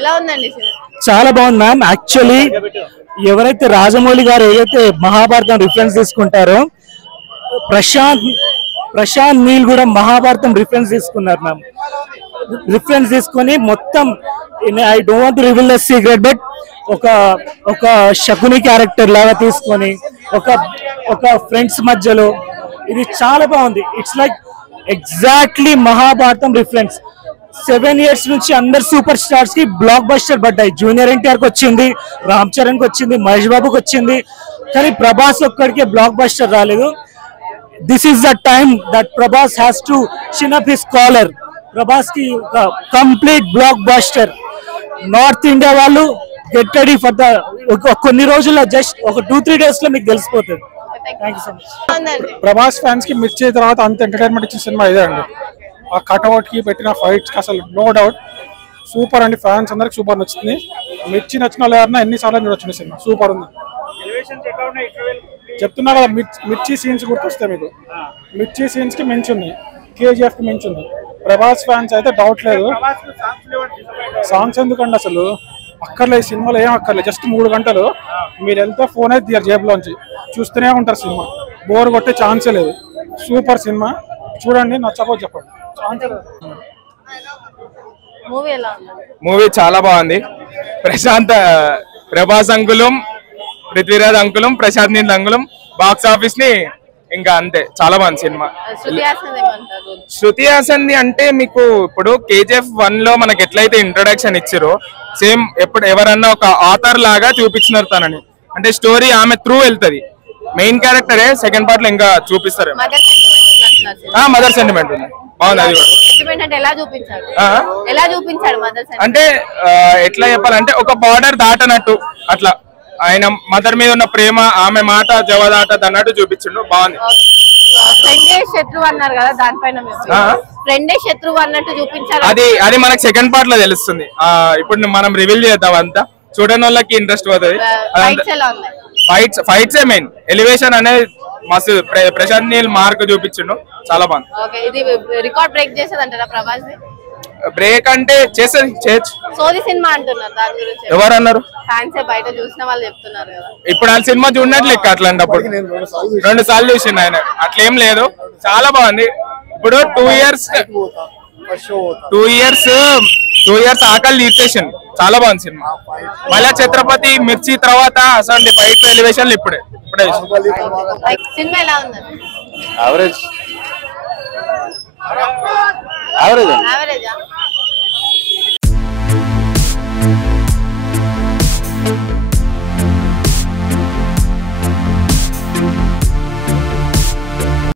ఎలా ఉందండి సినిమా? చాలా బాగుంది మ్యామ్. యాక్చువల్లీ ఎవరైతే రాజమౌళి గారు ఏదైతే మహాభారతం రిఫరెన్స్ తీసుకుంటారో ప్రశాంత్ నీల్ కూడా మహాభారతం రిఫరెన్స్ తీసుకున్నారు మ్యామ్. రిఫరెన్స్ తీసుకొని మొత్తం I don't want to reveal the secret but ఒక శకుని క్యారెక్టర్ లాగా తీసుకొని ఒక ఫ్రెండ్స్ మధ్యలో ఇది చాలా బాగుంది. It's like exactly Mahabharatam reference. 7 years నుంచి అందరు సూపర్ స్టార్స్ కి బ్లాక్ బస్టర్ పడ్డాయి. జూనియర్ ఎన్టీఆర్ కి వచ్చింది, రామ్ చరణ్ కి వచ్చింది, మహేష్ బాబుకి వచ్చింది, కానీ ప్రభాస్ ఒక్కడికే బ్లాక్ బస్టర్ రాలేదు. This is the time that Prabhas has to చిన్ అప్ హిస్ కాలర్. ప్రభాస్ కి ఒక complete block buster. North India వాళ్ళు గెట్ రెడీ ఫర్ ద కొన్ని రోజుల్లో జస్ట్ ఒక 2-3 days లో మీకు తెలిసిపోతుంది. Thank you so much. Prabhas fans కి మిర్చి తర్వాత అంత ఎంటర్టైన్మెంట్ ఇచ్చిన సినిమా ఇదే అండి. ఆ కట్అవుట్ కి పెట్టిన ఫైట్స్ అసలు నో డౌట్ సూపర్ అండి. ఫ్యాన్స్ అందరికి సూపర్ నచ్చుతుంది. మిర్చి నచ్చిన వాళ్ళు ఎవరన్నా ఎన్నిసార్లు చూడొచ్చు సినిమా. సూపర్ ఉంది. చెప్తున్నా కదా మిర్చి సీన్స్ గుర్తొస్తాయి మీకు. మిర్చి సీన్స్ కి మించి ఉంది, కేజీఎఫ్ కి మించి ఉంది. ప్రభాస్ ఫ్యాన్స్ అయితే డౌట్ లేదు. సాంగ్స్ ఎందుకండి అసలు అక్కర్లేదు. సినిమాలో ఏం అక్కర్లేదు. జస్ట్ 3 గంటలు మీరు వెళ్తే ఫోన్ అయితే తీయరు జేబులోంచి, చూస్తూనే ఉంటారు సినిమా. బోర్ కొట్టే ఛాన్సే లేదు. సూపర్ సినిమా, చూడండి. నచ్చకపోతే చెప్పండి. మూవీ చాలా బాగుంది. ప్రభాస్ అంకులం, పృథ్వీరాజ్ అంకులం, ప్రశాంత్ నీల్ అంకులం బాక్స్ ఆఫీస్ ని ఇంకా అంతే. చాలా బాగుంది సినిమా. శృతి హాసన్ అంటే మీకు ఇప్పుడు KGF 1 లో మనకి ఎట్లయితే ఇంట్రొడక్షన్ ఇచ్చారో సేమ్ ఎప్పుడు ఎవరన్నా ఒక ఆథర్ లాగా చూపించినారు తనని. అంటే స్టోరీ ఆమె త్రూ వెళ్తది. మెయిన్ క్యారెక్టరే సెకండ్ పార్ట్ లో ఇంకా చూపిస్తారు. మదర్ సెంటిమెంట్ ఉంది, బాగుంది. అది అంటే ఎట్లా చెప్పాలంటే ఒక బార్డర్ దాటనట్టు అట్లా ఆయన మదర్ మీద ఉన్న ప్రేమ, ఆమె మాట జవదాటది అన్నట్టు చూపించిండు. బాగుంది. అది మనకి సెకండ్ పార్ట్ లో తెలుస్తుంది. ఇప్పుడు మనం రివీల్ చేద్దాం. అంతా చూడని వాళ్ళకి ఇంట్రెస్ట్ పోతుంది. Fights main. ఎలివేషన్ అనేది మస్తు. ప్రశాంత్ నీల్ మార్క్ చూపించిండు, చాలా బాగుంది. బ్రేక్ అంటే చేస్తుంది, చేయొచ్చు. ఎవరు అన్నారు? ఇప్పుడు ఆ సినిమా చూడనట్లు లెక్క. అట్లాంటప్పుడు 2 సార్లు చూసిండు ఆయన. అట్లేం లేదు, చాలా బాగుంది. ఇప్పుడు 2 years ఆకలి తీర్చేసిండు. చాలా బాగుంది సినిమా. మళ్ళా ఛత్రపతి, మిర్చి తర్వాత అసలు ఫైట్ ఎలివేషన్ ఇప్పుడే యావరేజ్